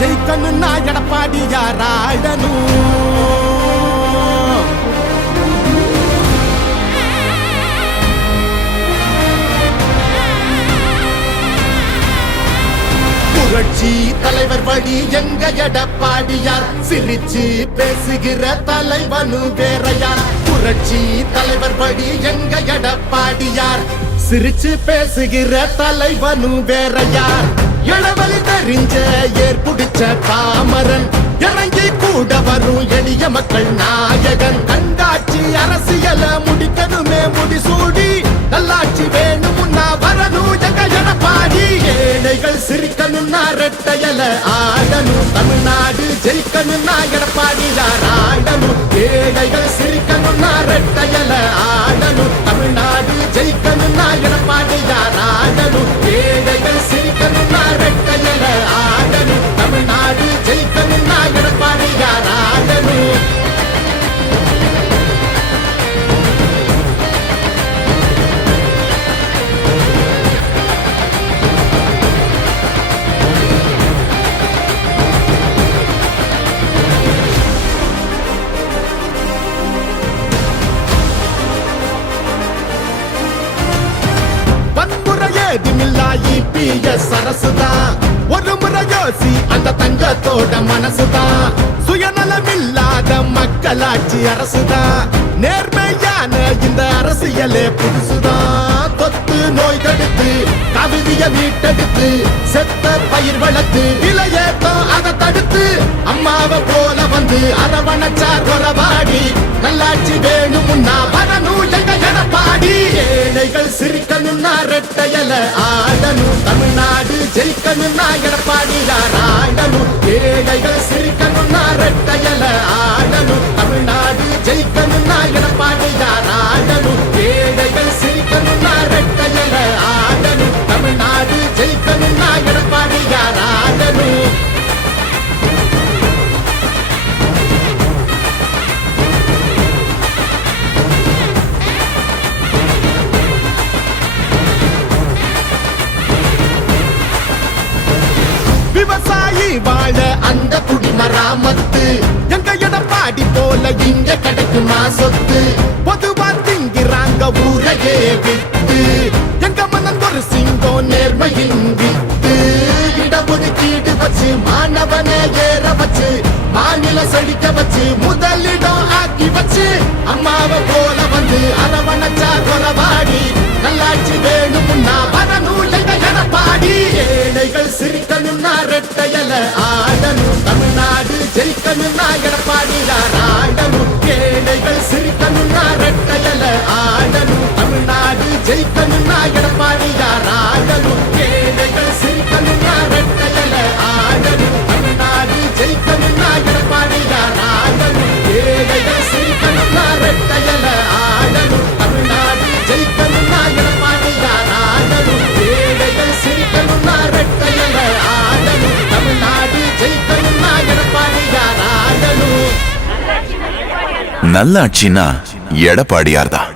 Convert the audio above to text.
ஜெயிக்கணும்னா எடப்பாடியார் ஆடணும். புரட்சி தலைவர் வழி எங்க எடப்பாடியார், சிரிச்சு பேசுகிற தலைவனு வேறையார். புரட்சி தலைவர் வழி எங்க எடப்பாடியார், சிரிச்சு பேசுகிற தலைவனு வேறையார். இளவழி தெரிஞ்ச ஏற்புடிச்ச பாமரன், இறங்கி கூட வரும் எளிய மக்கள் நாயகன். கண்காட்சி அரசியல முடிக்கணுமே முடிசூடி, நல்லாட்சி வேணும்னா வரணும் எங்க எடப்பாடி. ஏழைகள் சிரிக்கணும்னா ரெட்டையல ஆடணும், தமிழ்நாடு ஜெயிக்கணும்னா எடப்பாடியார் ஆடணும். ஏழைகள் சிரிக்கணும்னா ரெட்டையல ஆடணும், தமிழ்நாடு ஜெயிக்கணும்னா எடப்பாடியார் ஆடணும். ஏழைகள் சிரிக்கணும்னா ரெட்டையல ஆடணும், தமிழ்நாடு ஜெயிக்கணும்னா எடப்பாடியார் ஆடணும். அரசுதான் ஒரு முறை யோசி, அந்த தங்கத்தோட மனசுதான். சுயநலமில்லாத மக்களாட்சி அரசுதான், நேர்மையான இந்த அரசியலே புதுசுதான். தொத்து நோய் தடுத்து, கவிதைய மீட்டெடுத்து, செத்த பயிர் வளர்த்து, இளையேத்தம் அதை தடுத்து, அம்மாவை போல வந்து அரவணைச்சார் உறவாடி. நல்லாட்சி வேணும்னா வரணும் எங்க எடப்பாடி. ஏழைகள் சிரிக்கணும்னா ரெட்டையல ஆடணும், தமிழ்நாடு ஜெயிக்கணும்னா எடப்பாடியார் ஆடணும். ஏழைகள் சிரிக்கணும்னா ரெட்டையல ஆடணும், தமிழ்நாடு ஜெயிக்கணும்னா எடப்பாடியார் ஆடணும். ஏழைகள் சிரிக்கணும்னா ரெட்டையல ஆடணும், தமிழ்நாடு ஜெயிக்கணும்னா எடப்பாடியார் ஆடணும். விவசாயி வாழ அந்த குடிமராமத்து, எங்க எடப்பாடி போல இங்க கிடைக்குமா சொத்து? பொதுவா திங்கிறாங்க ஊரையே வித்து, எங்க மனம் ஒரு சிங்கம் நேர்மையின் வித்து. இடஒதுக்கீடு வச்சு மாணவனை ஏற வச்சு, மாநில செழிக்க வச்சு, முதலிடம் ஆக்கி வச்சு, அம்மாவை போல வந்து அரவணைச்சா குறவாடி. நல்லாட்சி வேணும்னா வரணும் எங்க எடப்பாடி. ஏழைகள் சிரிக்கணும்னா ரெட்டையல ஆடணும், தமிழ்நாடு ஜெயிக்கணும்னா எடப்பாடியார் ஆடணும். ஏழைகள் சிரிக்கணும்னா ரெட்டையல ஆடணும், தமிழ்நாடு ஜெயிக்கணும்னா எடப்பாடியார் ஆடணும். ஏழைகள் சிரிக்கணும்னா ரெட்டையல ஆடணும், தமிழ்நாடு ஜெயிக்கணும்னா எடப்பாடியார் ஆடணும். ஏழைகள் சிரிக்கணும்னா ரெட்டையல ஆடணும், தமிழ்நாடு ஜெயிக்கணும்னா எடப்பாடியார் ஆடணும். ஏழைகள் சிரிக்கணும்னா ரெட்டையல ஆடணும், தமிழ்நாடு ஜெயிக்கணும்னா எடப்பாடியார் ஆடணும். நல்லாட்சினா எடப்பாடியார் தான்.